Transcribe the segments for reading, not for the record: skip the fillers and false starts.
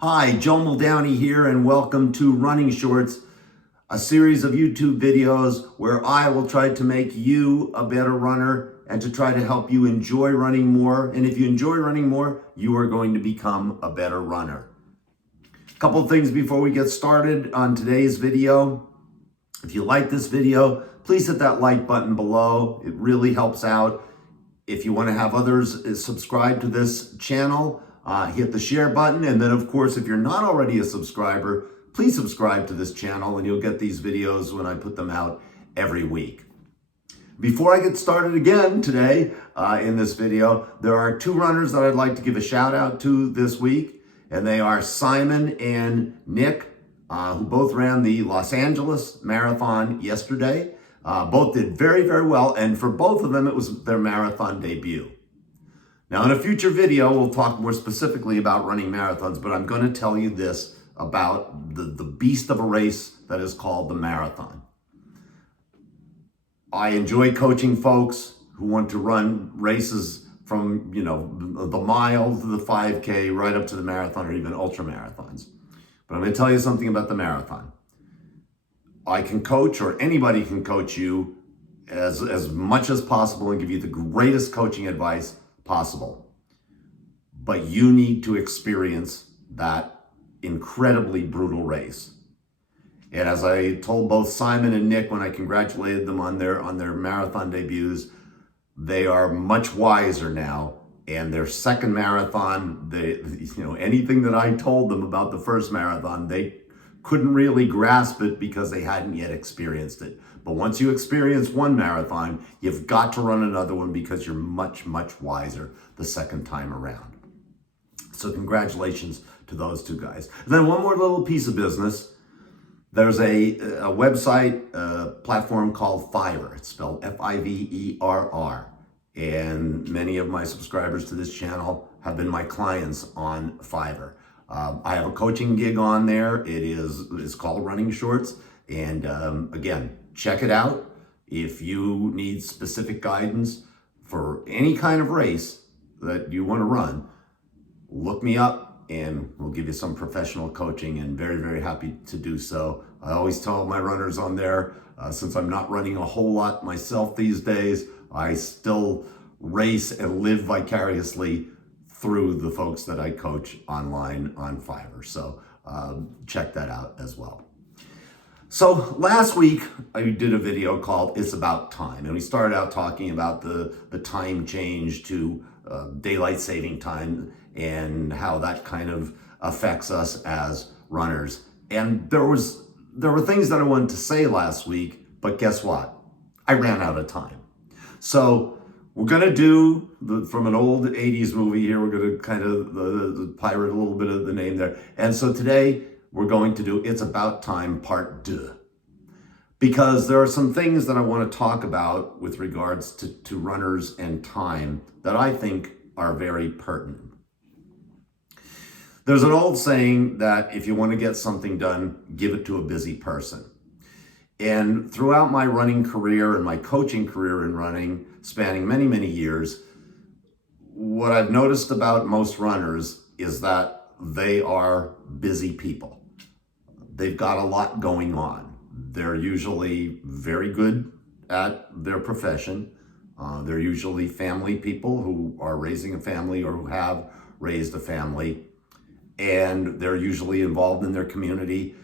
Hi, Joe Muldowney here, and welcome to Running Shorts, a series of YouTube videos where I will try to make you a better runner and to try to help you enjoy running more. And if you enjoy running more, you are going to become a better runner. A couple of things before we get started on today's video. If you like this video, please hit that like button below. It really helps out. If you want to have others subscribe to this channel, hit the share button. And then, of course, if you're not already a subscriber, please subscribe to this channel and you'll get these videos when I put them out every week. Before I get started again today in this video, there are two runners that I'd like to give a shout out to this week. And they are Simon and Nick, who both ran the Los Angeles Marathon yesterday. Both did very, very well. And for both of them, it was their marathon debut. Now, in a future video, we'll talk more specifically about running marathons, but I'm going to tell you this about the beast of a race that is called the marathon. I enjoy coaching folks who want to run races from, the mile to the 5K, right up to the marathon or even ultra marathons. But I'm going to tell you something about the marathon. I can coach, or anybody can coach you as much as possible and give you the greatest coaching advice possible. But you need to experience that incredibly brutal race. And as I told both Simon and Nick when I congratulated them on their marathon debuts, they are much wiser now. And their second marathon, anything that I told them about the first marathon, they couldn't really grasp it because they hadn't yet experienced it. But once you experience one marathon, you've got to run another one because you're much, much wiser the second time around. So congratulations to those two guys. And then one more little piece of business. There's a website platform called Fiverr. It's spelled Fiverr. And many of my subscribers to this channel have been my clients on Fiverr. I have a coaching gig on there. It's called Running Shorts. And again, check it out. If you need specific guidance for any kind of race that you want to run, look me up and we'll give you some professional coaching, and very, very happy to do so. I always tell my runners on there, since I'm not running a whole lot myself these days, I still race and live vicariously through the folks that I coach online on Fiverr. So check that out as well. So last week I did a video called It's About Time, and we started out talking about the time change to daylight saving time and how that kind of affects us as runners. And there were things that I wanted to say last week, but guess what? I ran out of time. So we're going to do, from an old 80s movie here, we're going to kind of the pirate a little bit of the name there. And so today we're going to do It's About Time Part Deux. Because there are some things that I want to talk about with regards to runners and time that I think are very pertinent. There's an old saying that if you want to get something done, give it to a busy person. And throughout my running career and my coaching career in running, spanning many, many years, what I've noticed about most runners is that they are busy people. They've got a lot going on. They're usually very good at their profession. They're usually family people who are raising a family or who have raised a family. And they're usually involved in their community.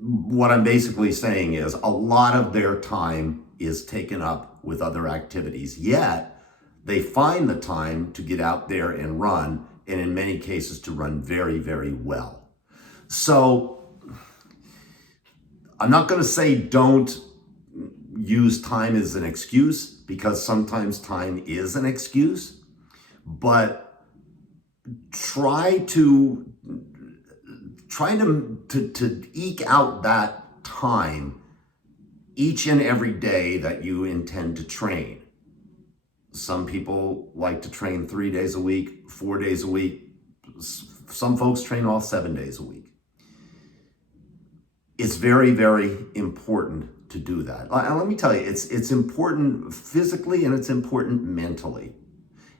What I'm basically saying is a lot of their time is taken up with other activities, yet they find the time to get out there and run, and in many cases to run very, very well. So I'm not going to say don't use time as an excuse, because sometimes time is an excuse, but try to eke out that time each and every day that you intend to train. Some people like to train 3 days a week, 4 days a week. Some folks train all 7 days a week. It's very, very important to do that. And let me tell you, it's important physically and it's important mentally.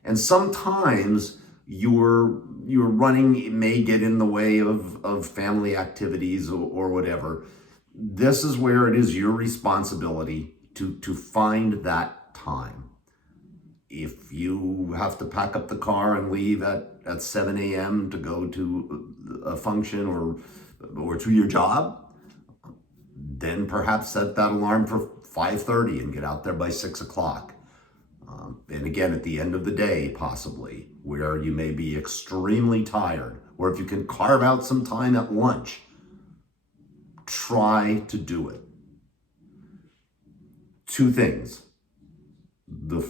And sometimes your running may get in the way of family activities or whatever. This is where it is your responsibility to find that time. If you have to pack up the car and leave at 7 a.m. to go to a function or to your job, then perhaps set that alarm for 5:30 and get out there by 6 o'clock. And again, at the end of the day, possibly, where you may be extremely tired, or if you can carve out some time at lunch, try to do it. Two things. The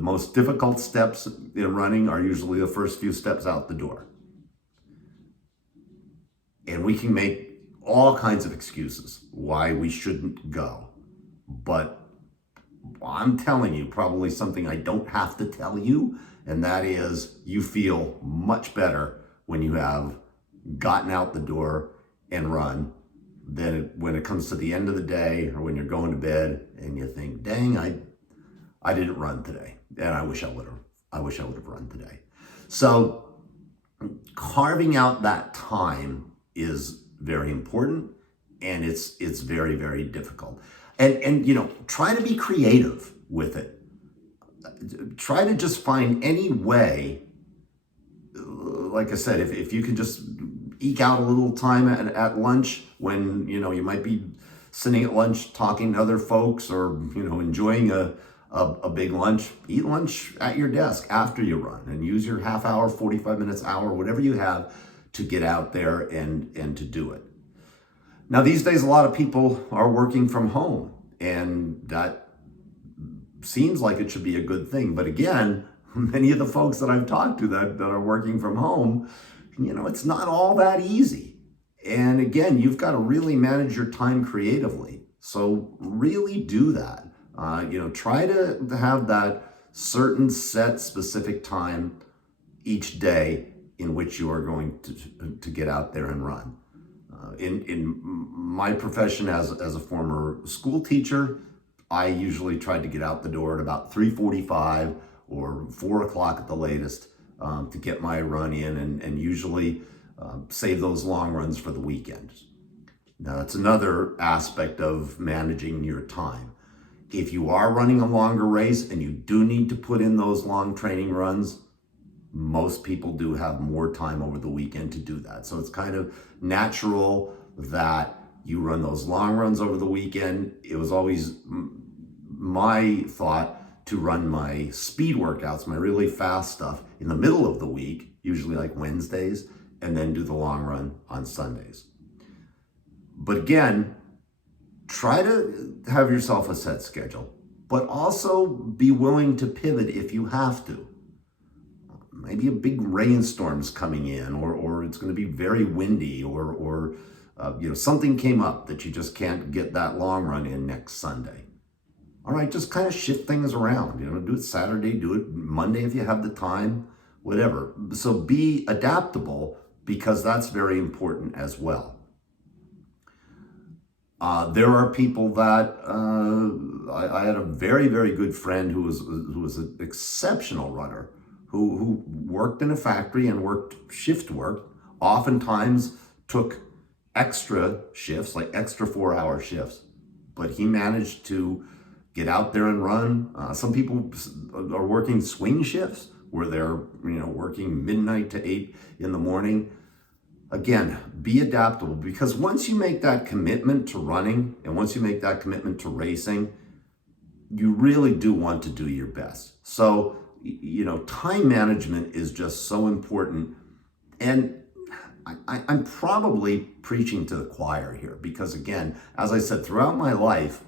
most difficult steps in running are usually the first few steps out the door. And we can make all kinds of excuses why we shouldn't go. But I'm telling you probably something I don't have to tell you, and that is you feel much better when you have gotten out the door and run than when it comes to the end of the day or when you're going to bed and you think, dang, I didn't run today, and I wish I would have run today. So carving out that time is very important, and it's very, very difficult. And try to be creative with it. Try to just find any way, like I said, if you can just eke out a little time at lunch when, you might be sitting at lunch talking to other folks or, enjoying a big lunch, eat lunch at your desk after you run and use your half hour, 45 minutes, hour, whatever you have to get out there and to do it. Now, these days, a lot of people are working from home, and that seems like it should be a good thing. But again, many of the folks that I've talked to that are working from home, it's not all that easy. And again, you've got to really manage your time creatively. So really do that. Try to have that certain set specific time each day in which you are going to get out there and run. In my profession as a former school teacher, I usually tried to get out the door at about 3:45 or 4 o'clock at the latest to get my run in and usually save those long runs for the weekend. Now, that's another aspect of managing your time. If you are running a longer race and you do need to put in those long training runs, most people do have more time over the weekend to do that. So it's kind of natural that you run those long runs over the weekend. It was always my thought to run my speed workouts, my really fast stuff, in the middle of the week, usually like Wednesdays, and then do the long run on Sundays. But again, try to have yourself a set schedule, but also be willing to pivot if you have to. Maybe a big rainstorm's coming in, or it's going to be very windy, or something came up that you just can't get that long run in next Sunday. All right, just kind of shift things around. Do it Saturday, do it Monday if you have the time, whatever. So be adaptable, because that's very important as well. There are people that I had a very, very good friend who was an exceptional runner, who worked in a factory and worked shift work, oftentimes took extra shifts, like extra 4-hour shifts, but he managed to get out there and run. Some people are working swing shifts where they're working midnight to 8 in the morning. Again, be adaptable, because once you make that commitment to running and once you make that commitment to racing, you really do want to do your best. So time management is just so important. And I'm probably preaching to the choir here, because again, as I said, throughout my life,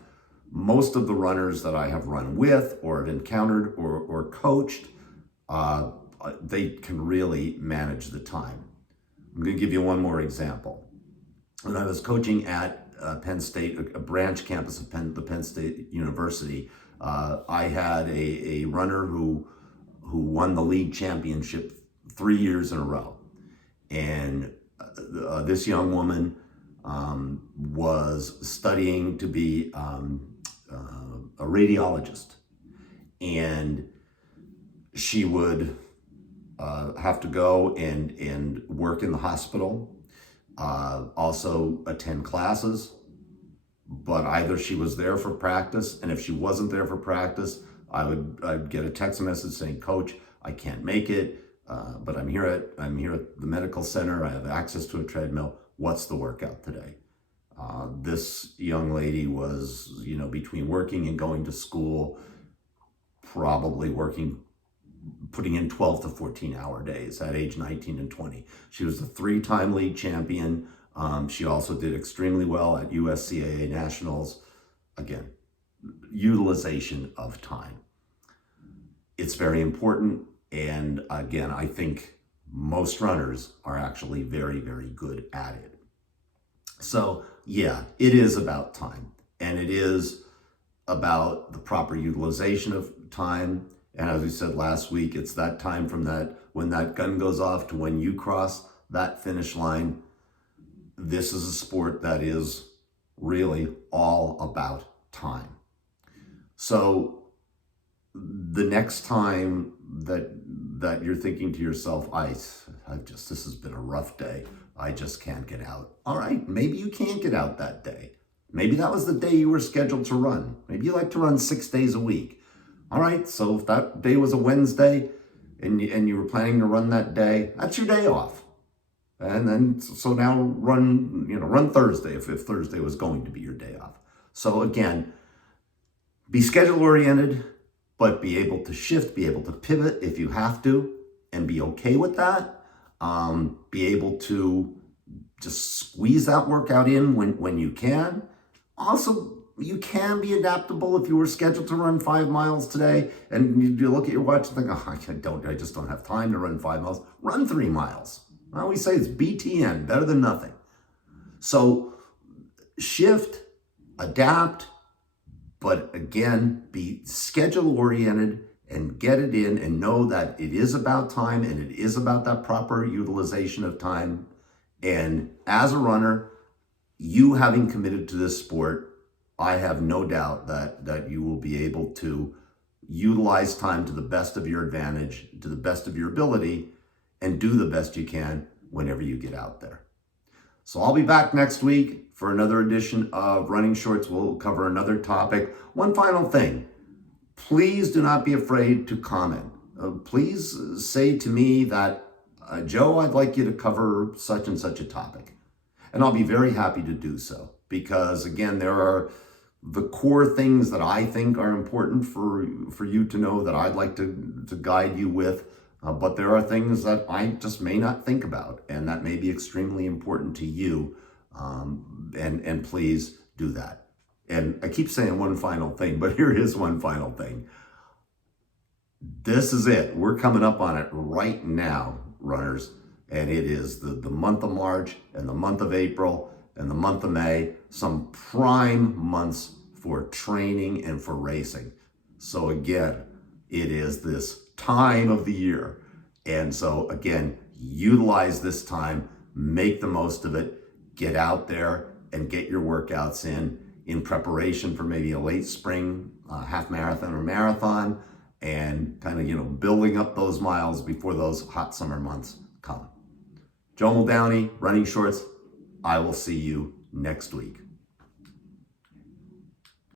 most of the runners that I have run with or have encountered or coached, they can really manage the time. I'm going to give you one more example. When I was coaching at Penn State, a branch campus of the Penn State University, I had a runner who won the league championship 3 years in a row. And this young woman was studying to be a radiologist. And she would have to go and work in the hospital, also attend classes. But either she was there for practice, and if she wasn't there for practice, I'd get a text message saying, "Coach, I can't make it, but I'm here at the medical center. I have access to a treadmill. What's the workout today?" This young lady was, between working and going to school, probably putting in 12 to 14-hour days at age 19 and 20. She was a 3-time league champion. She also did extremely well at USCAA Nationals. Again, utilization of time. It's very important. And again, I think most runners are actually very, very good at it. So yeah, it is about time, and it is about the proper utilization of time. And as we said last week, it's that time from when that gun goes off to when you cross that finish line. This is a sport that is really all about time. So the next time that you're thinking to yourself, this has been a rough day, I just can't get out. All right, maybe you can't get out that day. Maybe that was the day you were scheduled to run. Maybe you like to run 6 days a week. All right, so if that day was a Wednesday and you were planning to run that day, that's your day off. And then, so now run Thursday if Thursday was going to be your day off. So again, be schedule oriented, but be able to shift, be able to pivot if you have to, and be okay with that. Be able to just squeeze that workout in when you can. Also, you can be adaptable. If you were scheduled to run 5 miles today and you look at your watch and think, I just don't have time to run 5 miles, run 3 miles. I always say it's BTN, better than nothing. So shift, adapt, but again, be schedule oriented and get it in, and know that it is about time, and it is about that proper utilization of time. And as a runner, you having committed to this sport, I have no doubt that you will be able to utilize time to the best of your advantage, to the best of your ability, and do the best you can whenever you get out there. So I'll be back next week for another edition of Running Shorts. We'll cover another topic. One final thing. Please do not be afraid to comment. Please say to me that, Joe, I'd like you to cover such and such a topic. And I'll be very happy to do so, because again, there are the core things that I think are important for you to know, that I'd like to guide you with. But there are things that I just may not think about, and that may be extremely important to you. And please do that. And I keep saying one final thing, but here is one final thing. This is it. We're coming up on it right now, runners. And it is the month of March and the month of April and the month of May, some prime months for training and for racing. So again, it is this time of the year. And so again, utilize this time, make the most of it, get out there and get your workouts in preparation for maybe a late spring half marathon or marathon, and kind of, building up those miles before those hot summer months come. Joe Muldowney, Running Shorts. I will see you next week.